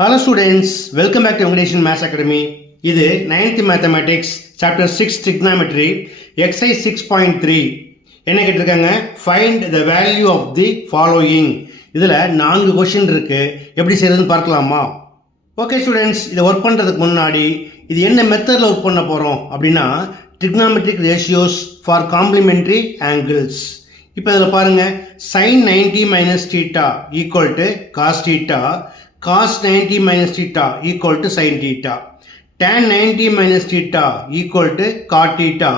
Hello students, welcome back to English Maths Academy. இது 9th Mathematics Chapter 6 Trigonometry Exercise 6.3 என்ன கேட்டிருக்காங்க? Find the value of the following. இதில் 4 question இருக்கு. எப்படி செய்யறதுன்னு பார்க்கலாமா? ஓகே ஸ்டூடெண்ட்ஸ், இதை ஒர்க் பண்ணுறதுக்கு முன்னாடி இது என்ன மெத்தடில் ஒர்க் பண்ண போகிறோம் அப்படின்னா trigonometric ratios for complementary angles. இப்போ இதில் பாருங்கள், sin 90 minus theta equal to cos theta, cos 90 minus theta equal to sin theta, tan 90 minus theta equal to cot theta,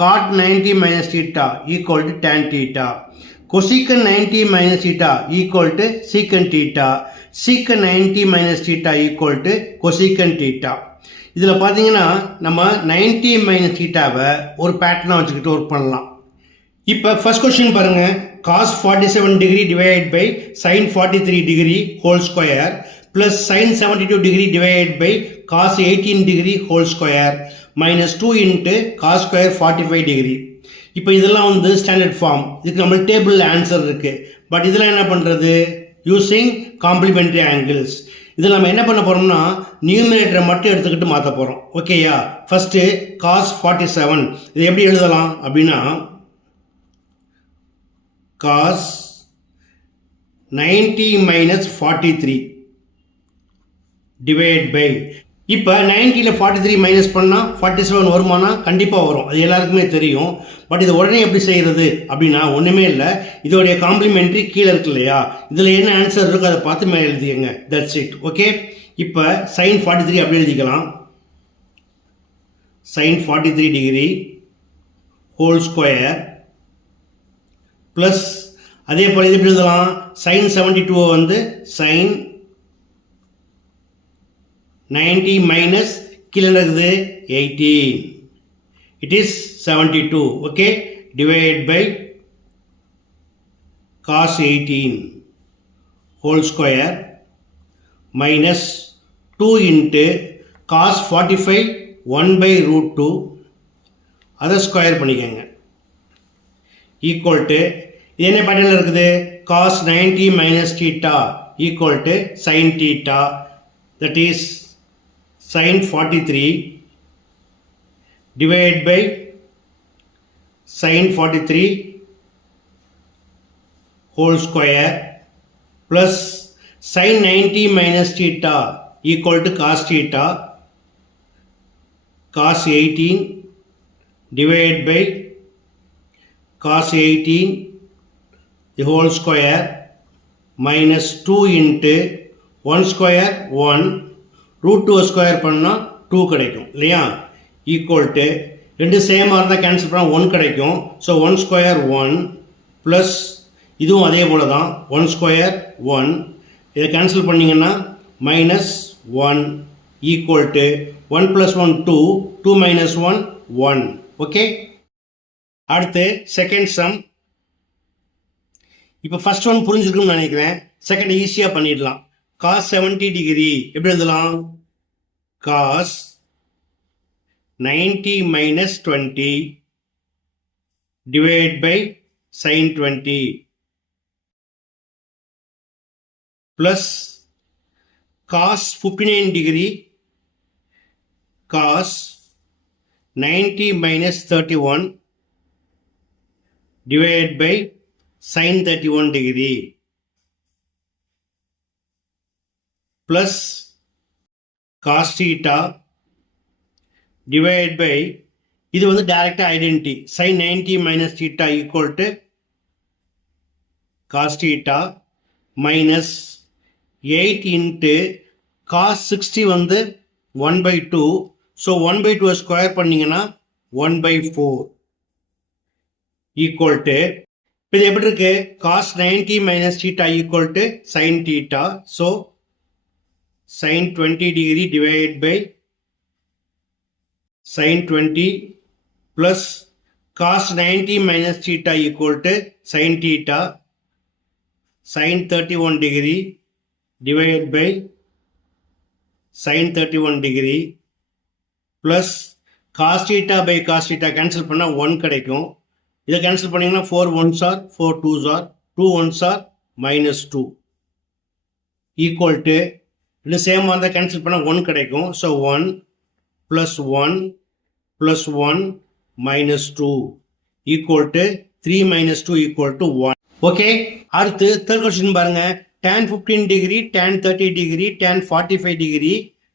cot 90 minus theta equal to tan theta, cosecant 90 minus theta equal to secant theta, secant 90 minus theta equal to cosecant theta. இதில் பார்த்தீங்கன்னா நம்ம 90 minus தீட்டாவை ஒரு பேட்டர்னாக வச்சுக்கிட்டு work பண்ணலாம். இப்போ first question பாருங்கள், cos 47 degree divide by sin 43 degree whole square plus sin 72 degree divide by cos 18 degree whole square minus 2 into cos square 45 degree. இப்போ இதெல்லாம் வந்து ஸ்டாண்டர்ட் ஃபார்ம். இதுக்கு நம்ம டேபிளில் ஆன்சர் இருக்குது. பட் இதெல்லாம் என்ன பண்ணுறது? Using complimentary angles. இதில் நம்ம என்ன பண்ண போகிறோம்னா நியூமினேட்டரை மட்டும் எடுத்துக்கிட்டு மாற்ற போகிறோம். ஓகேயா? ஃபஸ்ட்டு cos 47 இது எப்படி எழுதலாம் அப்படின்னா cos 90 minus 43 டிவைட் பை, இப்போ 90ல் 43 மைனஸ் பண்ணால் 47 வருமானா? கண்டிப்பாக வரும், அது எல்லாருக்குமே தெரியும். பட் இது உடனே எப்படி செய்கிறது அப்படின்னா ஒன்றுமே இல்லை, இதோடைய காம்ப்ளிமெண்ட்ரி கீழே இருக்கு இல்லையா, இதில் என்ன ஆன்சர் இருக்கோ அதை பார்த்து மேலே எழுதிங்க. That's it. ஓகே, இப்போ sin 43 அப்படி எழுதிக்கலாம். sin 43 degree whole square plus அதே போல் இது எப்படி எழுதலாம்? sin 72 வந்து sin 90 மைனஸ் கீழே இருக்குது 18, it is 72. Okay, divide by cos 18 whole square minus 2 into cos 45 1 by root 2, அதை ஸ்கொயர் பண்ணிக்கோங்க, ஈக்குவல் டு இது என்ன பேட்டர்னில் இருக்குது? cos 90 minus theta equal to sin theta, that is sin 43 divided by sin 43 whole square plus sin 90 minus theta equal to cos theta, cos 18 divided by cos 18 the whole square minus 2 into 1 square 1 root 2 square பண்ணால் 2 கிடைக்கும் இல்லையா, equal to ரெண்டு சேமாக இருந்தால் cancel பண்ணால் 1 கிடைக்கும். So 1 square 1 plus இதுவும் அதே போல் தான் 1 ஸ்கொயர் 1, இதை கேன்சல் பண்ணிங்கன்னா minus 1 equal to 1 plus 1 2, 2 minus 1 1. Okay, அடுத்து செகண்ட் சம். இப்போ ஃபர்ஸ்ட் ஒன் புரிஞ்சிருக்குன்னு நினைக்கிறேன், செகண்ட் ஈஸியாக பண்ணிடலாம். cos 70 டிகிரி எப்படி எழுதலாம்? cos 90 minus 20 divided by sin 20 plus cos 59 degree cos 90 minus 31 divided by sin 31 degree plus cos theta divided by, இது வந்து டைரக்டா identity, sin 90 minus theta equal to cos theta minus 8 into cos 60 வந்து 1 by 2, so 1 by 2 square பண்ணிங்கன்னா 1 by 4 equal to, இது எப்படி இருக்கு? cos 90 minus theta equal to sin theta, so sin 20 degree divided by sin 20 plus cos 90 minus theta equal to sin theta, sin 31 degree divided by sin 31 degree plus cos theta by cos theta cancel பண்ணா 1 கிடைக்கும். இதை cancel பண்ணிங்கன்னா 4 1s are 4 2s are 2 1s are minus 2 equal to இது சேமாக இருந்தால் cancel பண்ணால் 1 கிடைக்கும். So 1 + 1 + 1 - 2 equal to 3 - 2 equal to 1. Okay, அடுத்து தேர்ட் கொஸ்டின் பாருங்க. tan 15 degree, tan 30 degree, tan 45 degree,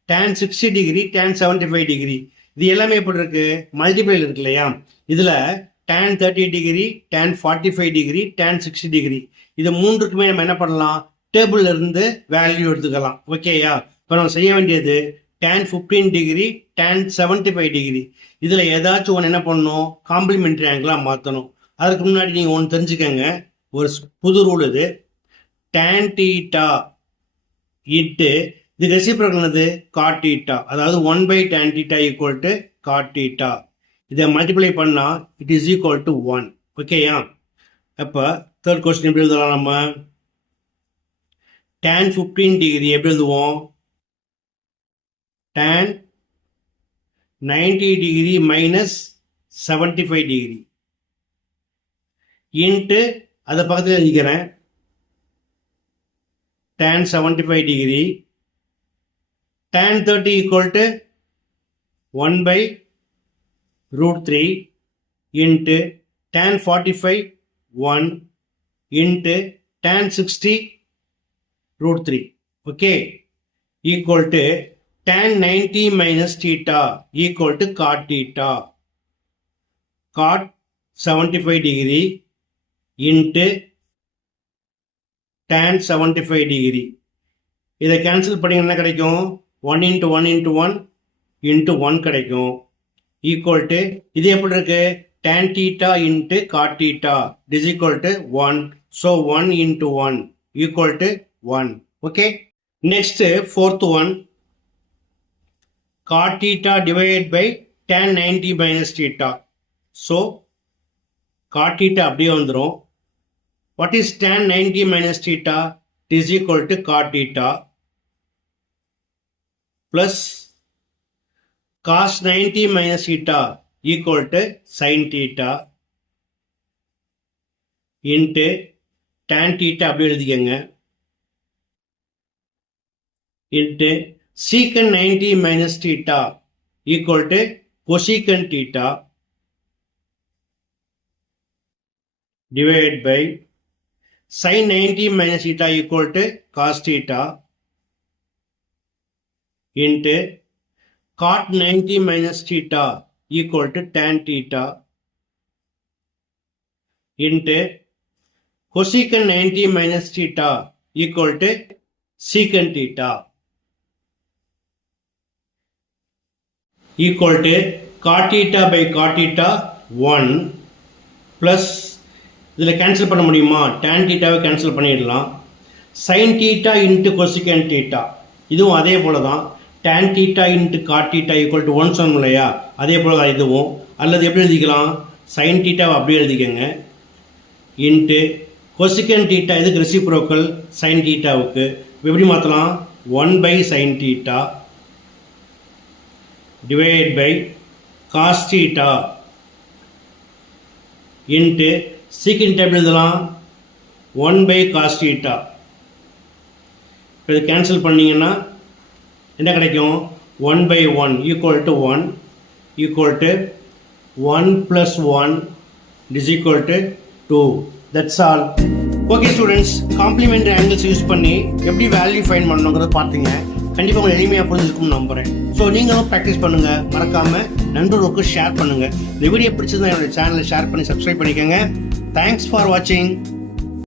tan 60 degree, tan 75 degree. இது எல்லாமே எப்படி இருக்கு? மல்டிப்ளைல இருக்கு இல்லையா? இதுல tan 30 degree, tan 45 degree, tan 60 degree, இது மூன்றுக்குமே நம்ம என்ன பண்ணலாம்? டேபிள்ல இருந்து வேல்யூ எடுத்துக்கலாம். ஓகேயா? இப்போ நம்ம செய்ய வேண்டியது tan 15 டிகிரி, tan 75 டிகிரி, இதுல ஏதாச்சும் ஒன்று என்ன பண்ணணும்? காம்ப்ளிமெண்டரி ஆங்கிளா மாற்றணும். அதுக்கு முன்னாடி நீங்க ஒன்று தெரிஞ்சுக்கங்க. ஒரு புது ரூல் இது. tan theta இட்டு இது ரெசிப்ரோக்கல் என்னது? cot theta. அதாவது 1/tan theta equal to cot theta. இதை மல்டிப்ளை பண்ணா இட் இஸ் ஈக்குவல் டு 1. ஓகேயா? அப்போ தேர்ட் கொஸ்டின் எப்படி எழுதலாம் நம்ம? tan 15 டிகிரி எப்படி எழுதுவோம்? tan 90 degree minus 75 degree into அதை பக்கத்தில் எழுதிக்கிறேன். tan 75 degree, tan 30 equal to 1/√3 into tan 45 1 into tan 60 √3. Okay, equal to tan 90 minus theta equal to cot theta. cot 75 degree into tan 75 degree. இதை cancel பண்ணிங்கன்னா என்ன கிடைக்கும்? 1 × 1 × 1 × 1 கிடைக்கும். ஈக்குவல் டு இது எப்படி இருக்கு? tan theta into cot theta is equal to 1. So 1 × 1 equal to 1. Okay, next fourth one. cot theta divided by tan 90 minus theta. So cot theta அப்படியே வந்துடும். What is tan 90 minus theta? It is equal to cot theta plus cos 90 minus theta equal to sin theta into tan theta அப்படி எழுதிக்கங்க into secant 90 minus theta equal to cosecant theta divided by sin 90 minus theta equal to cos theta into cot 90 minus theta equal to tan theta into cosecant 90 minus theta equal to secant theta equal to cot theta by cot theta 1 plus இதில் cancel பண்ண முடியுமா? tan thetaவை cancel பண்ணிடலாம். sin theta into cosecant theta இதுவும் அதே போல தான். tan theta into cot theta equal to 1 சொன்னோம் இல்லையா? அதே போல தான் இதுவும். அல்லது எப்படி எழுதிக்கலாம்? sin thetaவை அப்படியே எழுதிக்கங்க இன்ட்டு cosecant theta இதுக்கு ரெசிப்ரோக்கல் sin thetaவுக்கு எப்படி மாற்றலாம்? 1/sin theta divided by cos theta into secant எப்படி எழுதலாம்? 1/cos theta. இப்போ இது கேன்சல் பண்ணிங்கன்னா என்ன கிடைக்கும்? 1/1 equal to 1 equal to 1 + 1 is equal to 2. That's all. Okay students, complementary angles use பண்ணி எப்படி வேல்யூ ஃபைண்ட் பண்ணணுங்கிறத பார்த்தீங்க. கண்டிப்பாக உங்களுக்கு எளிமையாக புரிஞ்சிருக்கும்னு நம்புகிறேன். ஸோ நீங்களும் ப்ராக்டிஸ் பண்ணுங்கள். மறக்காமல் நண்பர்களுக்கு ஷேர் பண்ணுங்கள். இந்த வீடியோ பிடிச்சிருந்தா என்னோட சேனலை ஷேர் பண்ணி சப்ஸ்கிரைப் பண்ணிக்கோங்க. Thanks for watching.